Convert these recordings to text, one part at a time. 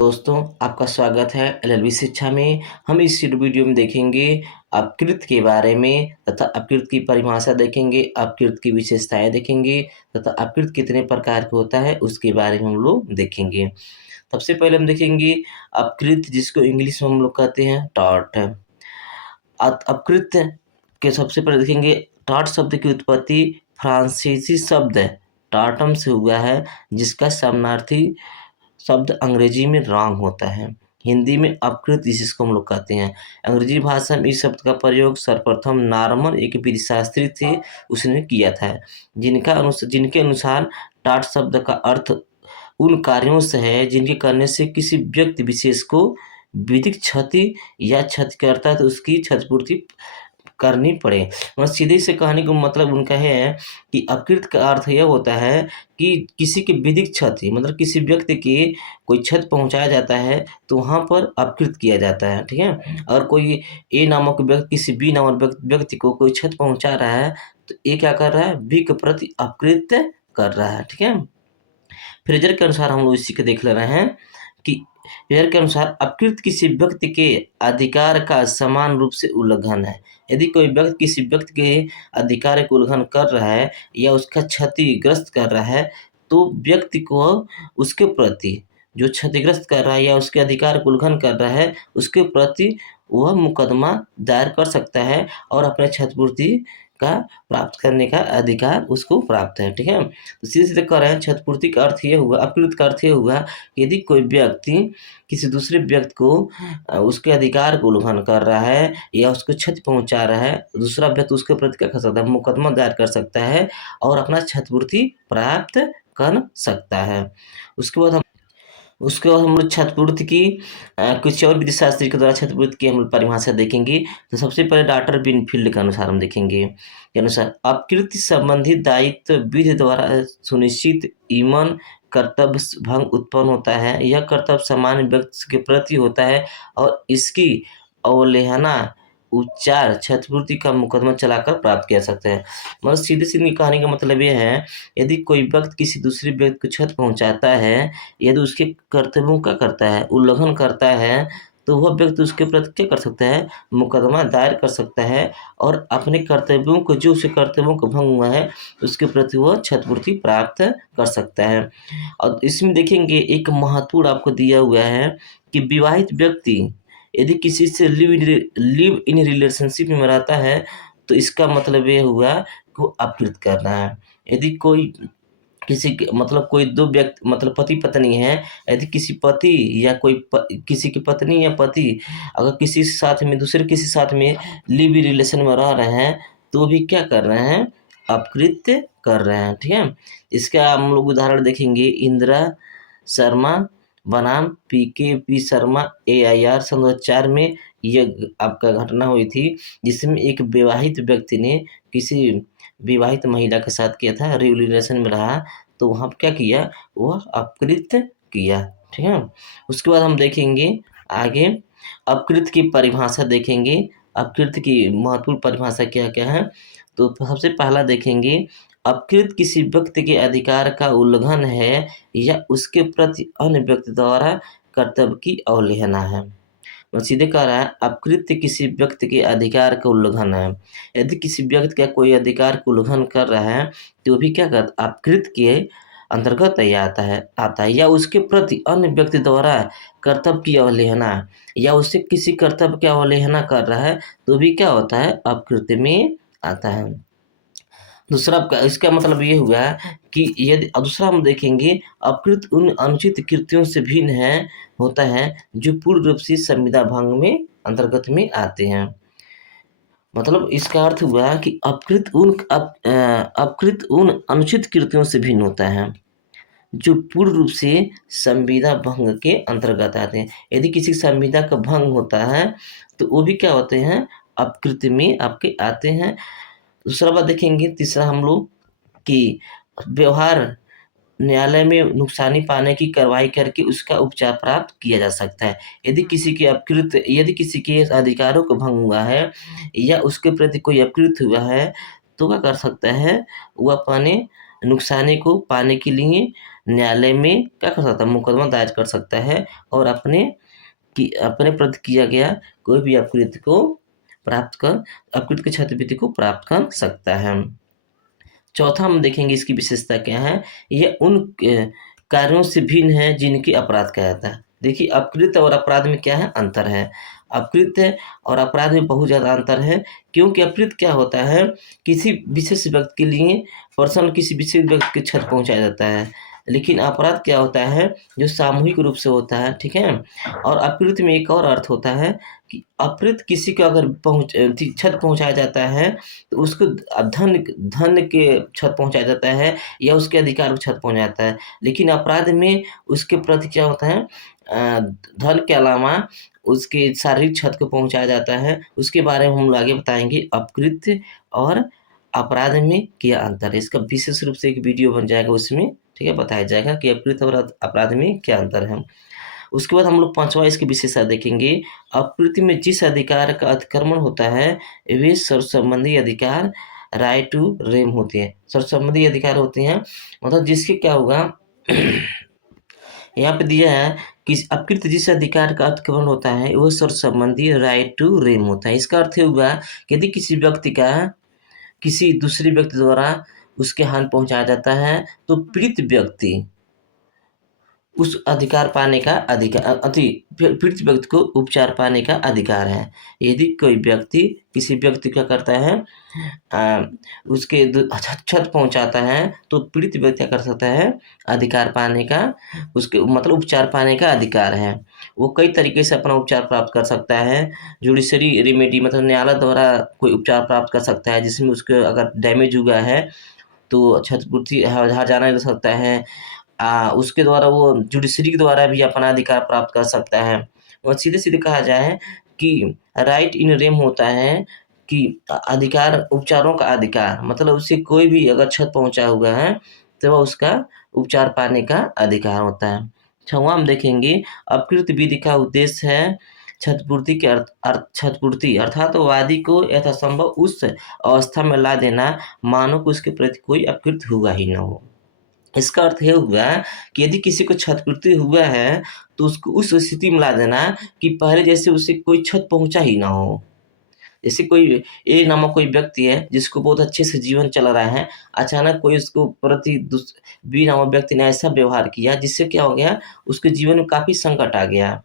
दोस्तों, आपका स्वागत है एलएलबी शिक्षा में। हम इस वीडियो में देखेंगे अपकृत के बारे में तथा अपकृत की परिभाषा देखेंगे, अपकृत की विशेषताएं देखेंगे तथा अपकृत कितने प्रकार का होता है उसके बारे में हम लोग देखेंगे। सबसे पहले हम देखेंगे अपकृत, जिसको इंग्लिश में हम लोग कहते हैं टॉट। अपकृत के सबसे पहले देखेंगे टॉट शब्द की उत्पत्ति फ्रांसीसी शब्द टाटम से हुआ है, जिसका समानार्थी शब्द अंग्रेजी में रॉन्ग होता है। हिंदी में अपकृत जिसको हम लोग कहते हैं। अंग्रेजी भाषा में इस शब्द का प्रयोग सर्वप्रथम नॉर्मन एक विधिशास्त्री थे, उसने किया था, जिनके अनुसार टाट शब्द का अर्थ उन कार्यों से है जिनके करने से किसी व्यक्ति विशेष को विधिक क्षति या क्षतिकर्ता तो उसकी क्षतिपूर्ति करनी पड़े। मतलब सीधे से कहने का मतलब उनका है कि अपकृत का अर्थ यह होता है कि किसी की विधिक क्षति, मतलब किसी व्यक्ति की कोई क्षति पहुँचाया जाता है तो वहाँ पर अपकृत किया जाता है, ठीक है। और कोई ए नामक व्यक्ति किसी बी नामक व्यक्ति को कोई क्षति पहुँचा रहा है तो ए क्या कर रहा है, बी के प्रति अपकृत कर रहा है, ठीक है। फ्रेजर के अनुसार हम लोग इसी को देख ले रहे हैं कि फ्रेजर के अनुसार अपकृत किसी व्यक्ति के अधिकार का समान रूप से उल्लंघन है। यदि कोई व्यक्ति किसी व्यक्ति के अधिकार का उल्लंघन कर रहा है या उसका क्षतिग्रस्त कर रहा है तो व्यक्ति को उसके प्रति जो क्षतिग्रस्त कर रहा है या उसके अधिकार का उल्लंघन कर रहा है उसके प्रति वह मुकदमा दायर कर सकता है और अपने क्षतिपूर्ति का प्राप्त करने का अधिकार उसको प्राप्त है, ठीक है। तो सीधे-सीधे कह रहे हैं क्षतिपूर्ति का अर्थ ये हुआ, अपकृत का अर्थ ये हुआ कि यदि कोई व्यक्ति किसी दूसरे व्यक्ति को उसके अधिकार को उल्लंघन कर रहा है या उसको क्षति पहुँचा रहा है, दूसरा व्यक्ति उसके प्रति क्या कर सकता है, मुकदमा दायर कर सकता है और अपना क्षतिपूर्ति प्राप्त कर सकता है। उसके बाद हम लोग क्षतिपूर्ति की कुछ और विधिशास्त्री के द्वारा क्षतिपूर्ति की हम लोग परिभाषा देखेंगे। तो सबसे पहले डॉक्टर बिनफील्ड के अनुसार हम देखेंगे के अनुसार अपकृति संबंधी दायित्व विधि द्वारा सुनिश्चित ईमन कर्तव्य भंग उत्पन्न होता है। यह कर्तव्य सामान्य व्यक्ति के प्रति होता है और इसकी अवहेलना उपचार क्षतिपूर्ति का मुकदमा चलाकर प्राप्त किया जा सकता है। मतलब सीधी-सीधी कहानी का मतलब ये है, यदि कोई व्यक्ति किसी दूसरे व्यक्ति को क्षति पहुँचाता है, यदि उसके कर्तव्यों का करता है, उल्लंघन करता है, तो वह व्यक्ति उसके प्रति क्या कर सकता है, मुकदमा दायर कर सकता है और अपने कर्तव्यों को जो उसके कर्तव्यों को भंग हुआ है, उसके प्रति वह क्षतिपूर्ति प्राप्त कर सकता है। और इसमें देखेंगे एक महत्वपूर्ण आपको दिया हुआ है कि विवाहित व्यक्ति यदि किसी से लिव इन रिलेशनशिप में रहता है तो इसका मतलब ये हुआ कि वो अपकृत करना है। यदि कोई किसी के मतलब कोई 2 व्यक्ति मतलब पति-पत्नी हैं, यदि किसी पति या किसी की पत्नी या पति अगर किसी के साथ में दूसरे किसी साथ में लिव इन रिलेशन में रह रहे हैं, तो वो भी क्या कर रहे हैं, अपकृत कर रहे हैं, ठीक है। इसका हम लोग उदाहरण देखेंगे इंदिरा शर्मा बनाम पी शर्मा AIR सन 2004 में यह आपका घटना हुई थी, जिसमें एक विवाहित व्यक्ति ने किसी विवाहित महिला के साथ किया था, रिलेशन में रहा, तो वहाँ पे क्या किया, वह अपकृत किया, ठीक है। उसके बाद हम देखेंगे आगे अपकृत की परिभाषा देखेंगे, अपकृत की महत्वपूर्ण परिभाषा क्या-क्या है। तो सबसे पहला देखेंगे अपकृत किसी व्यक्ति के अधिकार का उल्लंघन है या उसके प्रति अन्य व्यक्ति द्वारा कर्तव्य की अवहेलना है। और सीधे कह रहा है अपकृत्य किसी व्यक्ति के अधिकार का उल्लंघन है। यदि किसी व्यक्ति का कोई अधिकार का उल्लंघन कर रहा है तो वो भी क्या करता, अपकृत के अंतर्गत ये आता है या उसके प्रति अन्य व्यक्ति द्वारा कर्तव्य की अवहेलना या उससे किसी कर्तव्य की अवहेलना कर रहा है तो भी क्या होता है, अपकृत्य में आता है। दूसरा इसका मतलब ये हुआ कि यदि दूसरा हम देखेंगे अपकृत उन अनुचित कृत्यों से भिन्न होता है जो पूर्ण रूप से संविदा भंग में अंतर्गत में आते हैं। मतलब इसका अर्थ हुआ कि अपकृत उन अनुचित कृत्यों से भिन्न होता है जो पूर्ण रूप से संविदा भंग के अंतर्गत आते हैं। यदि किसी संविदा का भंग होता है तो वो भी क्या होते हैं, अपकृत्य में आपके आते हैं। दूसरा बात देखेंगे, तीसरा हम लोग कि व्यवहार न्यायालय में नुकसानी पाने की कार्रवाई करके उसका उपचार प्राप्त किया जा सकता है। यदि किसी के अधिकारों को भंग हुआ है या उसके प्रति कोई अपकृत हुआ है, तो क्या कर सकता है, वो अपने नुकसानी को पाने के लिए न्यायालय में क्या कर सकता है, मुकदमा दायर कर सकता है और अपने प्रति किया गया कोई भी अपकृत्य को अपकृत्य की क्षतिपूर्ति को प्राप्त कर सकता है। चौथा हम देखेंगे इसकी विशेषता क्या है, ये उन कार्यों से भिन्न है जिनकी अपराध कहा जाता है। देखिए अपकृत्य और अपराध में क्या है, अंतर है। अपकृत्य और अपराध में बहुत ज़्यादा अंतर है, क्योंकि अपकृत्य क्या होता है, किसी विशेष व्यक्ति के लिए पर्सनल किसी विशेष व्यक्ति की क्षति पहुँचाया जाता है। लेकिन अपराध क्या होता है, जो सामूहिक रूप से होता है, ठीक है। और अपकृत्य में एक और अर्थ होता है कि अपकृत्य किसी को अगर क्षति पहुँचाया जाता है तो उसको धन के क्षति पहुँचाया जाता है या उसके अधिकार को क्षति पहुँचाया जाता है। लेकिन अपराध में उसके प्रति क्या होता है, धन के अलावा उसके शारीरिक क्षति को पहुँचाया जाता है। उसके बारे में हम लोग आगे बताएँगे, अपकृत्य और अपराध में क्या अंतर है। इसका विशेष रूप से एक वीडियो बन जाएगा, उसमें ठीक है बताया जाएगा कि अपकृत्य और अपराध में क्या अंतर है। उसके बाद हम लोग 5वां इसकी विशेषता देखेंगे। अपकृत्य में जिस अधिकार का अतिक्रमण होता है वे सर्व संबंधी अधिकार राइट टू रेम होते हैं। सर्व संबंधी अधिकार होते हैं मतलब जिसके क्या होगा यहाँ पे दिया है कि अपकृत्य जिस अधिकार का अतिक्रमण होता है वह सर्व संबंधी राइट टू रेम होता है। इसका अर्थ हुआ कि यदि किसी व्यक्ति का किसी दूसरे व्यक्ति द्वारा उसके हानि पहुंचाया जाता है तो पीड़ित व्यक्ति उस अधिकार पाने का पीड़ित व्यक्ति को उपचार पाने का अधिकार है। यदि कोई व्यक्ति किसी व्यक्ति क्या करता है, उसके क्षत पहुंचाता है तो पीड़ित व्यक्ति क्या कर सकता है, अधिकार पाने का उसके मतलब उपचार पाने का अधिकार है। वो कई तरीके से अपना उपचार प्राप्त कर सकता है। जुडिशरी रेमेडी मतलब न्यायालय द्वारा कोई उपचार प्राप्त कर सकता है, जिसमें उसके अगर डैमेज हुआ है तो क्षतिपूर्ति हर्जाना ले सकता है। उसके द्वारा वो जुडिशरी के द्वारा भी अपना अधिकार प्राप्त कर सकता है। और सीधे-सीधे कहा जाए कि राइट इन रेम होता है कि अधिकार उपचारों का अधिकार मतलब उससे कोई भी अगर क्षत पहुँचा हुआ है तो वह उसका उपचार पाने का अधिकार होता है। 6वां हम देखेंगे, अपकृत्य विधि का उद्देश्य है क्षतिपूर्ति के क्षतिपूर्ति अर्थात वादी को यथासंभव उस अवस्था में ला देना मानो कि उसके प्रति कोई अपकृत्य हुआ ही न हो। इसका अर्थ ये हुआ कि यदि किसी को क्षतिपूर्ति हुआ है तो उसको उस स्थिति में ला देना कि पहले जैसे उसे कोई क्षत पहुँचा ही ना हो। जैसे कोई ए नामक कोई व्यक्ति है जिसको बहुत अच्छे से जीवन चल रहा है, अचानक कोई उसको प्रति बी नामक व्यक्ति ने ऐसा व्यवहार किया जिससे क्या हो गया, उसके जीवन में काफ़ी संकट आ गया।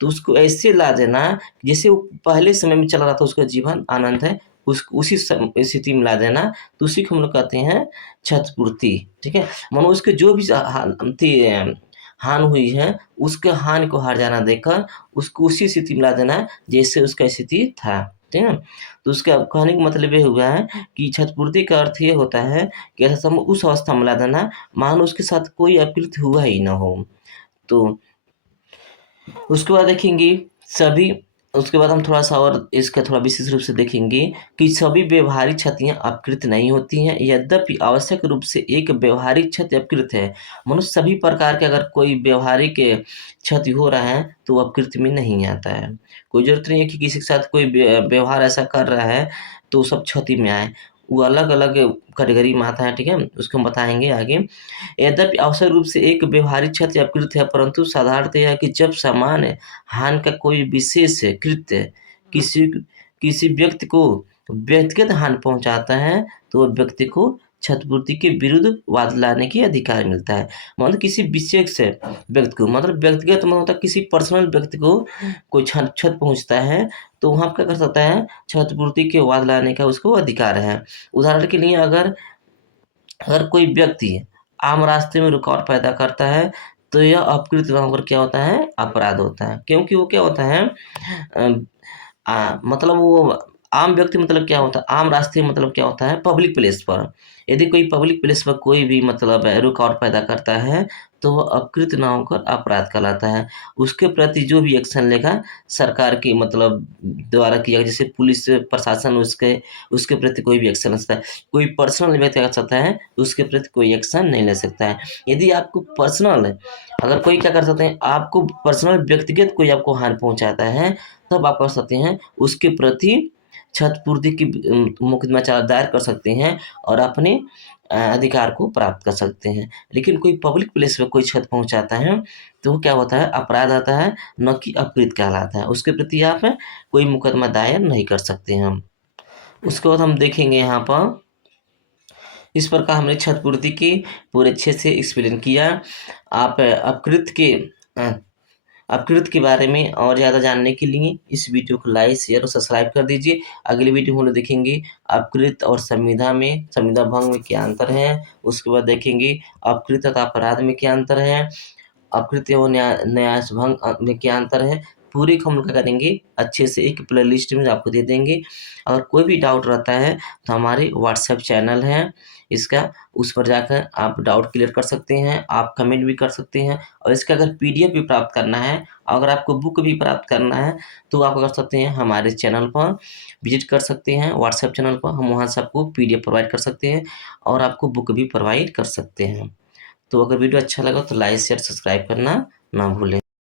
तो उसको ऐसे ला देना जैसे वो पहले समय में चल रहा था, उसका जीवन आनंद है, उसी स्थिति में ला देना, तो उसी को हम लोग कहते हैं क्षतिपूर्ति, ठीक है। मानो उसके जो भी हानि हुई है उसके हानि को हर्जाना देकर उसको उसी स्थिति में ला देना जैसे उसका स्थिति था, ठीक है। तो उसका कहने का मतलब ये हुआ है कि क्षतिपूर्ति का अर्थ ये होता है कि ऐसा उस अवस्था में ला देना मानो उसके साथ कोई अपकृत्य हुआ ही ना हो। तो उसके बाद देखेंगे उसके बाद हम थोड़ा-सा और इसका थोड़ा विशेष रूप से देखेंगे कि सभी व्यावहारिक क्षतियाँ अपकृत्य नहीं होती हैं, यद्यपि आवश्यक रूप से एक व्यावहारिक क्षति अपकृत्य है। मनुष्य सभी प्रकार के अगर कोई व्यावहारिक क्षति हो रहा है तो वो अपकृत्य में नहीं आता है। कोई ज़रूरत नहीं है कि किसी के साथ कोई व्यवहार ऐसा कर रहा है तो सब क्षति में आए। वो अलग-अलग कैटेगरी में आता है, ठीक है? उसको हम बताएँगे आगे। यद्यपि आवश्यक रूप से एक व्यावहारिक क्षति अपकृत्य है, परंतु साधारणतः यह है कि जब सामान्य हानि का कोई विशेष कृत्य किसी किसी व्यक्ति को व्यक्तिगत हानि पहुँचाता है, तो वह व्यक्ति को क्षतिपूर्ति के विरुद्ध वाद लाने की अधिकार मिलता है। मतलब किसी विशेष व्यक्ति को मतलब व्यक्तिगत मतलब होता है किसी पर्सनल व्यक्ति को कोई क्षत पहुँचता है, तो वहाँ क्या कर सकता है, क्षतिपूर्ति के वाद लाने का उसको अधिकार है। उदाहरण के लिए अगर अगर कोई व्यक्ति आम रास्ते में रुकावट पैदा करता है, तो यह अपकृत्य वहाँ पर क्या होता है, अपराध होता है। क्योंकि वो क्या होता है मतलब वो आम व्यक्ति मतलब क्या होता है, आम रास्ते मतलब क्या होता है, पब्लिक प्लेस पर। यदि कोई पब्लिक प्लेस पर कोई भी मतलब रुकावट पैदा करता है, तो वह अपकृत्य ना होकर अपराध कहलाता है। उसके प्रति जो भी एक्शन लेगा सरकार की मतलब द्वारा किया, जैसे पुलिस प्रशासन उसके प्रति कोई भी एक्शन ले सकता है। कोई पर्सनल व्यक्ति कर सकता है, उसके प्रति कोई एक्शन नहीं ले सकता है। यदि आपको पर्सनल अगर कोई क्या कर सकते हैं, आपको पर्सनल व्यक्तिगत कोई आपको हानि पहुँचाता है, तब आप कर सकते हैं उसके प्रति क्षतिपूर्ति की मुकदमा दायर कर सकते हैं और अपने अधिकार को प्राप्त कर सकते हैं। लेकिन कोई पब्लिक प्लेस पे कोई क्षत पहुँचाता है, तो वो क्या होता है, अपराध आता है, न कि अपकृत कहलाता है। उसके प्रति आप कोई मुकदमा दायर नहीं कर सकते हैं। उसके बाद हम देखेंगे यहाँ पर, इस प्रकार हमने क्षतिपूर्ति की पूरे अच्छे से एक्सप्लेन किया। आप अ, अपकृत के बारे में और ज़्यादा जानने के लिए इस वीडियो को लाइक, शेयर और सब्सक्राइब कर दीजिए। अगली वीडियो में हम लोग देखेंगे अपकृत और संविदा भंग में क्या अंतर है। उसके बाद देखेंगे अपकृत तथा अपराध में क्या अंतर है, अपकृत्य और न्यास भंग में क्या अंतर है। पूरे को हम लोग क्या करेंगे, अच्छे से एक प्लेलिस्ट में आपको दे देंगे। अगर कोई भी डाउट रहता है तो हमारे व्हाट्सएप चैनल है इसका, उस पर जाकर आप डाउट क्लियर कर सकते हैं, आप कमेंट भी कर सकते हैं। और इसका अगर पीडीएफ भी प्राप्त करना है, अगर आपको बुक भी प्राप्त करना है, तो आप कर सकते हैं हमारे चैनल पर विजिट कर सकते हैं, व्हाट्सएप चैनल पर हम वहाँ से आपको पीडीएफ प्रोवाइड कर सकते हैं और आपको बुक भी प्रोवाइड कर सकते हैं। तो अगर वीडियो अच्छा लगा तो लाइक शेयर सब्सक्राइब करना ना भूलें।